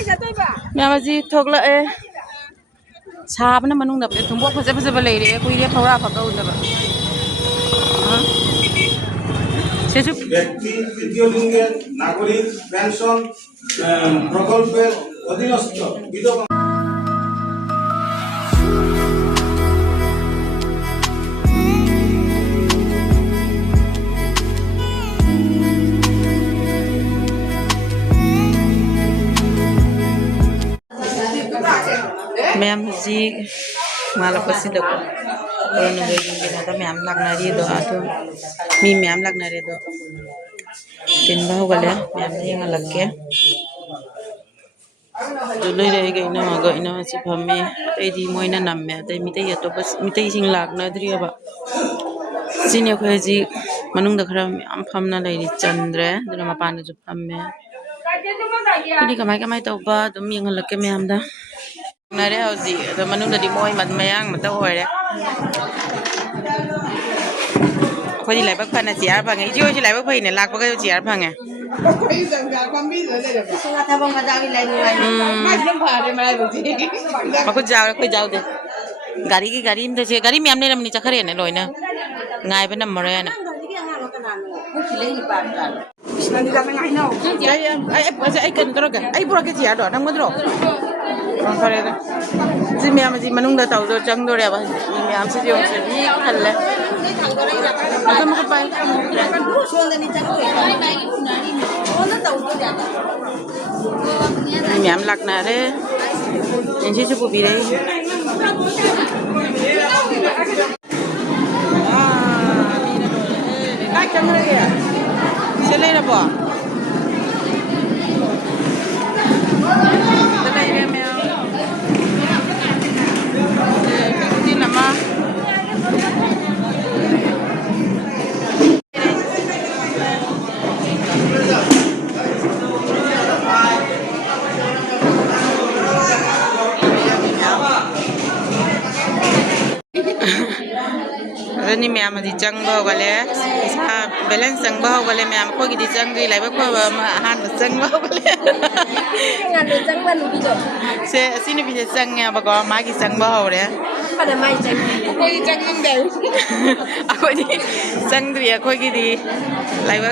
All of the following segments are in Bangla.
ꯃꯌꯥꯝ ꯍꯧꯖꯤꯛ ꯊꯣꯛꯂꯛꯑꯦ ꯁꯥꯕꯅ ꯃꯅꯨꯡꯗ ꯊꯨꯝꯕꯣꯛ ꯐꯖ ꯐꯖꯕ ꯂꯩꯔꯦ ꯀꯨꯏꯔꯦ ꯐꯧꯔꯥ ꯐꯛꯀ উꯗꯕ সেসব ব্যক্তি তৃতীয় লিঙ্গের নাগরিক পেনশন প্রকল্পের অধীনস্থ বিধবা मैम हजिक मालापसिदको कोरोना मैम लागनारी दो आतो मी मैम लागनारी दो तीन बाहु गले मैम यंग लगे जुलै रही गई ना मग इना से फमे तैदी मोइना नम्मे तै मितै अतोप मितै सिंग लागनाद्रियबा सिने खोजी मनुंग द खरा मैम फमना लैरि चंद्रे दुना मपान जु फमे कुनी कमाय कमाय तौबा दुम यंग लगे मैम दा नारे हौजी अदो मनुंग दि मोय मत मयांग मत होरे खोजी लाइबक फना चियार फंगे इजो इजो लाइबक फैने लाकबग चियार फंगे मको जाव खोय जाव दे गाड़ी की गाड़ी में से गाड़ी मैम ने रमनी चखरे ने लोइना ngaib नम्बरे ना ai cần cái đó kìa ai bữa cái gì đó đang mất rồi phải đấy chứ mẹ mà gì mà nung đợt tàu rồi trắng rồi đẹp à mẹ em sẽ dùng sẽ đi thật là cái mà cái bay mẹ em lạc nè đấy anh chỉ chụp bị đấy cái trắng rồi kìa sẽ lên là bỏนี่แม่มาดิจังบ่กันเลยถ้าเบลนจังบ่กันเลยแม่มาคุยกันดิจังดีไรบ่คุยมาอาหารจังบ่กันเลยงานจังบ่รู้ดิเสียสินี่พี่จังไงบ่ก็มากี่จังบ่เลยปะได้ไม่จังคุยจังนึงเดียวอ่ะคุยดิจังดีคุยกันดิไรบ่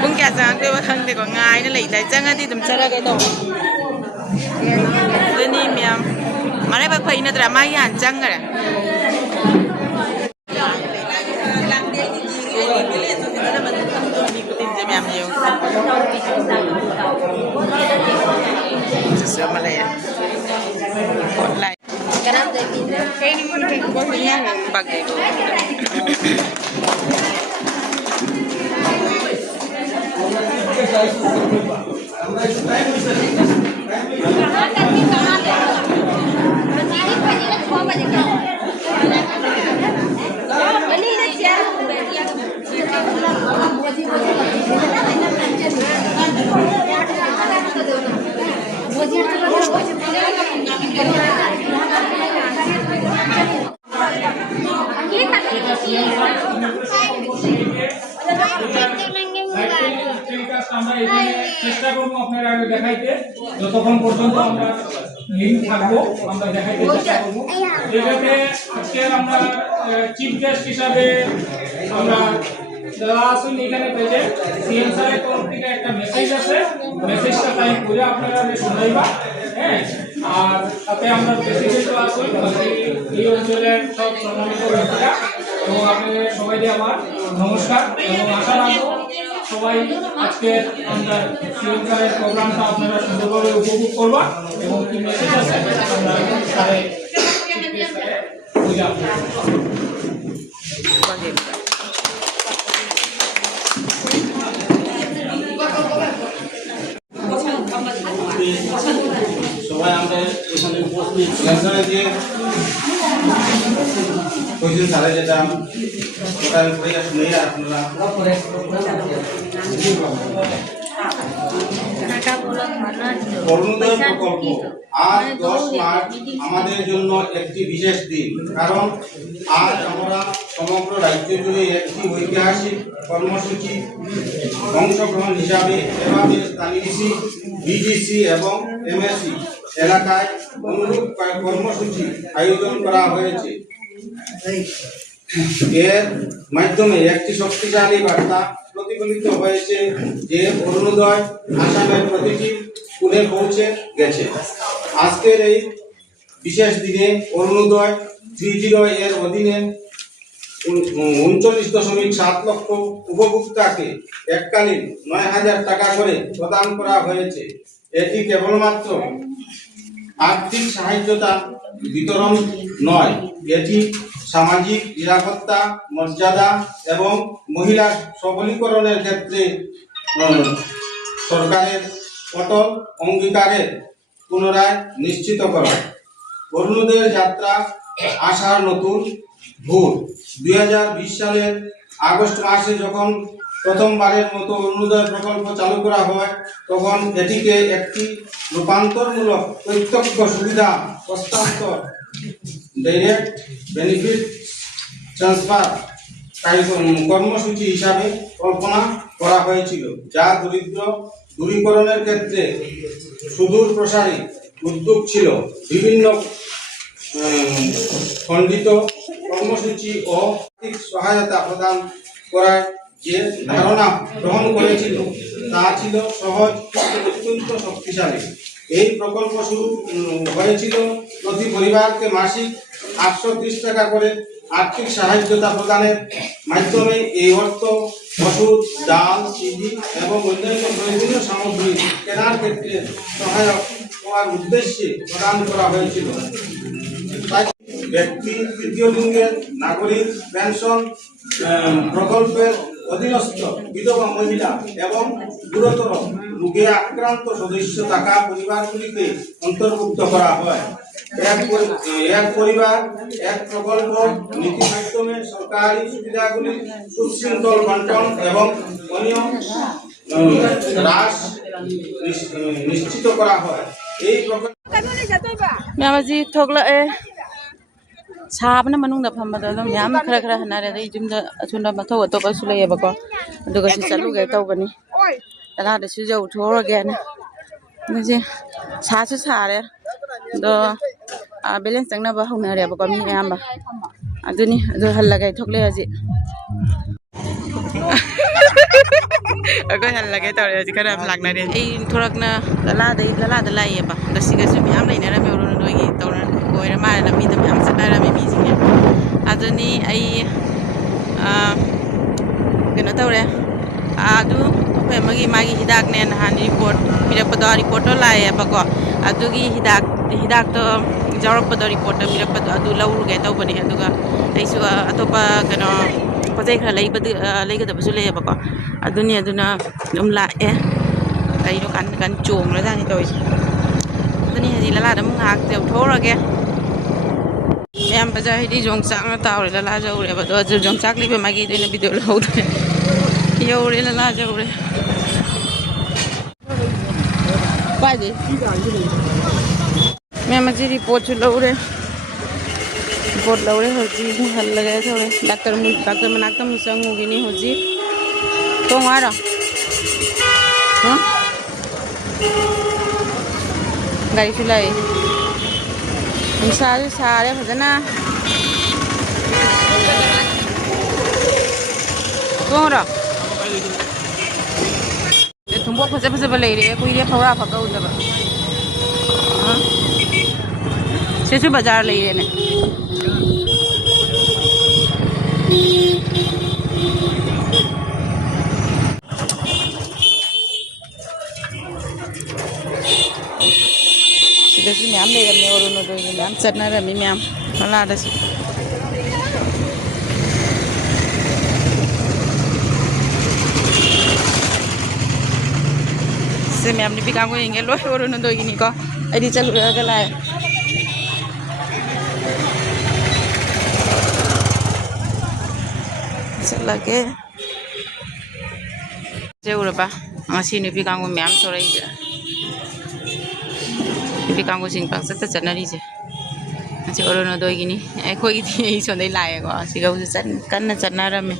บุ้งแกจังก็ว่าครั้งเดียวก็ง่ายนั่นแหละแต่จังอ่ะที่ตุ้มจะได้ก็ต้องนี่แม่มาได้บ่คุยนะแต่มาอย่างจังกันเลยikutin jam yang yo sesuai malaya online bagai চেষ্টা করব আপনারা আগে দেখাইতে যতক্ষণ পর্যন্ত আমরা লিংক থাকবো আমরা দেখাইতে চেষ্টা করব এটাতে আজকে আমরা চিফ গেস্ট হিসাবে আমরা দেওয়া আছে এখানে পেজে সিএম স্যারের তরফ থেকে একটা মেসেজ আছে মেসেজটা টাইপ করে আপনারা শোনাইবা হ্যাঁ আর তাতে আমরা প্রেসিডেন্ট আছে এই অঞ্চলের সব সম্মানিত ব্যক্তিরা এবং আপনাদের সবাইকে আমার নমস্কার এবং আশা রাখবো সবাই আজকে আমরা সিএম স্যারের প্রোগ্রামটা আপনারা সুন্দরভাবে উপভোগ করবা এবং কি মেসেজ আছে আমরা স্যারের বুঝাবো সবাই আমাদের এখানে উপস্থিত লেনদেনে দিয়ে কোইদিন সারা যেটা ওটা আমি পড়ে আসলে আপনারা অরুণোদয় প্রকল্প আজ 10 মার্চ আমাদের জন্য একটি বিশেষ দিন, কারণ আজ আমরা সমগ্র রাজ্য জুড়ে একটি ঐতিহাসিক কর্মসূচি অংশগ্রহণ হিসাবে এভাবে স্থানীয় বিডিসি এবং এমএসি এলাকায় অনুরূপ কর্মসূচি আয়োজন করা হয়েছে। এর মাধ্যমে একটি শক্তিশালী বার্তা প্রতিফলিত হয়েছে যে অরুণোদয় আসামের প্রতিটি স্কুলে পৌঁছে গেছে। আজকের এই বিশেষ দিনে অরুণোদয় 30 এর অধীনে 39.7 লক্ষ উপভোক্তাকে এককালীন 9,000 টাকা করে প্রদান করা হয়েছে। এটি কেবলমাত্র আর্থিক সাহায্যতা বিতরণ নয়, এটি সামাজিক নিরাপত্তা, মর্যাদা এবং মহিলা সবলীকরণের ক্ষেত্রে সরকারের অটল অঙ্গীকারের পুনরায় নিশ্চিত করা। অরুণোদয়ের যাত্রা আসার নতুন ভোর। 2020 সালের আগস্ট মাসে যখন প্রথমবারের মতো অরুণোদয় প্রকল্প চালু করা হয়, তখন এটিকে একটি রূপান্তরমূলক প্রত্যক্ষ সুবিধা হস্তান্তর ডাইরেক্ট বেনিফিট ট্রান্সফার কর্মসূচি হিসাবে কল্পনা করা হয়েছিল, যা দরিদ্র দূরীকরণের ক্ষেত্রে সুদূর প্রসারী উদ্যোগ ছিল। বিভিন্ন খণ্ডিত কর্মসূচি ও আর্থিক সহায়তা প্রদান করার যে ধারণা গ্রহণ করেছিল তা ছিল সহজ অত্যন্ত শক্তিশালী। এই প্রকল্প শুরু হয়েছিল প্রতি পরিবারকে মাসিক 830 টাকা করে আর্থিক সাহায্যতা প্রদানের মাধ্যমে। এই অর্থ ওষুধ, ডাল, চিনি এবং অন্যান্য প্রয়োজনীয় সামগ্রী কেনার ক্ষেত্রে সহায়ক হওয়ার উদ্দেশ্যে প্রদান করা হয়েছিল। ব্যক্তি, তৃতীয় লিঙ্গের নাগরিক, পেনশন প্রকল্পের অধীনস্থ বিধবা মহিলা এবং গুরুতর রোগে আক্রান্ত সদস্য থাকা পরিবারগুলিকে অন্তর্ভুক্ত করা হয়। এক পরিবার এক প্রকল্প নীতির মাধ্যমে সরকারি সুবিধাগুলি সুশৃঙ্খল বন্টন এবং অনিয়ম হ্রাস নিশ্চিত করা হয়। এই প্রকল্প ম্যামাজি থোকলাए साबना मनुंगदा फम्बदा अदुम याम खरा खरा हनारे दai जुमदा असुंदा मथौ अतोपा सुलैयेबको अदुगा सि चलुगे तौबनी तलादा सु जौ थोरगे ना मुझे सासु सारे दो बैलेंस तंगनाबा हौनारेबको मी यामबा अदुनी अदु हल्लागे थोकले अजि अगो हल्लागे तौरे अजि खरा लागनारे ए थोरकना ललादा लाइयेबा गसिगसु म्याम लैनारा मेवरो दोगी तौरा कोइरा मारा मी त म्याम सनारा मी मिसिगे अदुनी आई केनो तौरे आदु फेमगी मागी हिदाक ने नहान रिपोर्ट मिरपदो रिपोर्ट लाइयेबको अदुगी हिदाक तो जौरपदो रिपोर्ट मिरपदो अदु लौरुगे तौबनी अदुगा आइसु अतोपा केनो पजै खरा लैगदबसु लेयेबको अदुनी अदुना दुम लाए कइनो कान चोंगला जानि तौइस अदुनी हजि ललादा मुंगाक जेउ थोरगे मैम बजा हिदी जोंगचाक ना तावरे लला जौरे बदो अजु जोंगचाक लिबे मागी देना भिडियो लौदे यौरे लला जौरे पाजे मैम अजि रिपोर्ट लौरे रिपोर्ट लौरे हजि हल लगे थोरे डॉक्टर मनाक मुसंगुगिनी हजि तोंगारा हां गाड़ी चलाई सारे सारे फजना तोंगारा तुमबो फजे फजे लेरे कोइरे फौरा फकौदबा हां सेसु बाजार लेरे ने सिदसु म्याम लेरमे अरुणोदयनि म्याम चटनारमी म्याम लादासु से मैम ने बिकांगो येंगे लो अरुणोदयनि को आइदि चलुरगा लाय चलगे जेउरबा ngasi ni bikango मैम थोरैगा ꯅꯨꯄꯤ ꯀꯥꯡꯕꯨꯁꯤꯡ ꯄꯪꯆꯠꯇ ꯆꯠꯅꯔꯤꯁꯦ ꯉꯁꯤ ꯑꯣꯔꯣꯅꯣꯗꯣꯏꯒꯤꯅꯤ ꯑꯩꯈꯣꯏꯒꯤꯗꯤ ꯑꯩ ꯁꯣꯝꯗꯩ ꯂꯥꯛꯑꯦꯀꯣ ꯁꯤꯒꯕꯨꯁꯨ ꯀꯟꯅ ꯆꯠꯅꯔꯝꯃꯦ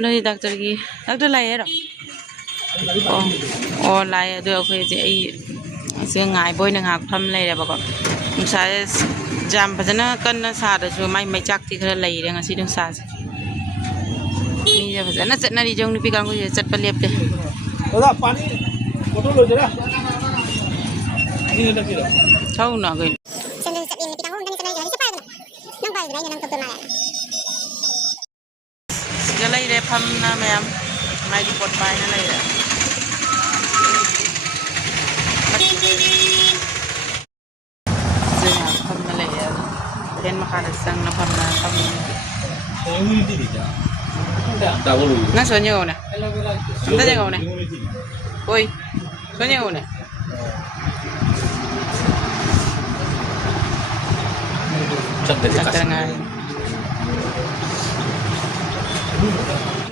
ꯅꯣꯏ ꯗꯥꯛꯇꯔ ꯂꯥꯛꯑꯦ ꯍꯥꯏꯔꯣ ꯑꯣ ꯂꯥꯛꯑꯦ ꯑꯗꯣ ꯑꯩꯈꯣꯏꯁꯦ ꯑꯩ ꯁꯤꯒ ꯉꯥꯏꯕ ꯑꯣꯏꯅ ꯉꯥꯏꯍꯥꯛ ꯐꯝ ꯂꯩꯔꯦꯕꯀꯣ ꯅꯨꯡꯁꯥꯁꯦ ꯌꯥꯝ ꯐꯖꯅ ꯀꯟꯅ ꯁꯥꯗ꯭ꯔꯁꯨ ꯃꯥꯏ ꯃꯩꯆꯥꯛꯇꯤ ꯈꯔ ꯂꯩꯔꯦ ꯉꯁꯤ ꯅꯨꯡꯁꯥꯁꯦ ꯃꯤꯁꯦ ꯐꯖꯅ ꯆꯠꯅꯔꯤ ꯖꯧ ꯅꯨꯄꯤ ꯀꯥꯡꯕꯨꯁꯦ ꯆꯠꯄ ꯂꯦꯞꯇꯦ ꯊꯧꯅ ꯀꯩꯅꯣ ꯁꯤꯒ ꯂꯩꯔꯦ ꯐꯝꯅ ꯃꯌꯥꯝ ꯃꯥꯏ ꯔꯤꯄꯣꯔꯠ ꯄꯥꯏꯅ ꯂꯩꯔꯦ ꯐꯝꯅ ꯂꯩꯔꯦ ꯐꯦꯟ ꯃꯈꯥꯗ ꯆꯪꯅ ꯐꯝꯅ ꯅꯪ ꯁꯣꯟ ꯌꯦꯡꯉꯣꯅꯦ ꯑꯝꯇ ꯌꯦꯡꯉꯣꯅꯦ ꯍꯣꯏ ꯁꯣꯟ ꯌꯦꯡꯉꯣꯅꯦ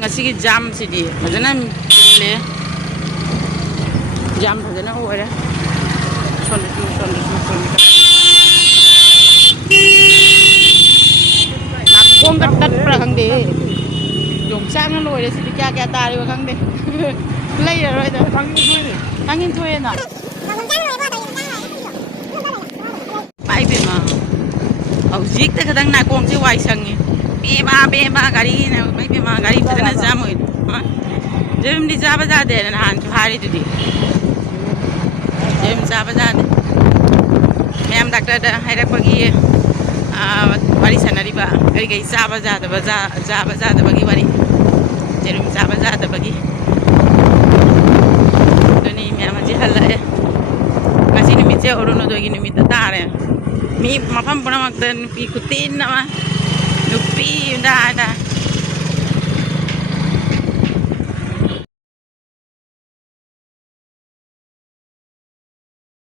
ngasihi jam sidi fazana le jam fazana oire sonde nakong gat pra khang de yong sang lo oire sidi kya tari ba khang de lai roi da thangin thoi na pai be ma hꯧꯖꯤꯛ ta kadang nakong si wai sangi beba gari na pai be ma gari fazana jam oi jam di jaba ja de na han hari tu di jam jaba ja de ma'am doctor हैरक बगी वारी सनरी बा करी गई जाबा जादा बगी वारी जेरुम जाबा जादा बगी दोनी मैम जी हल्लाए ngasi numitse orono dogi numita tare mi mafam puna makta nupi kutin nama nupi da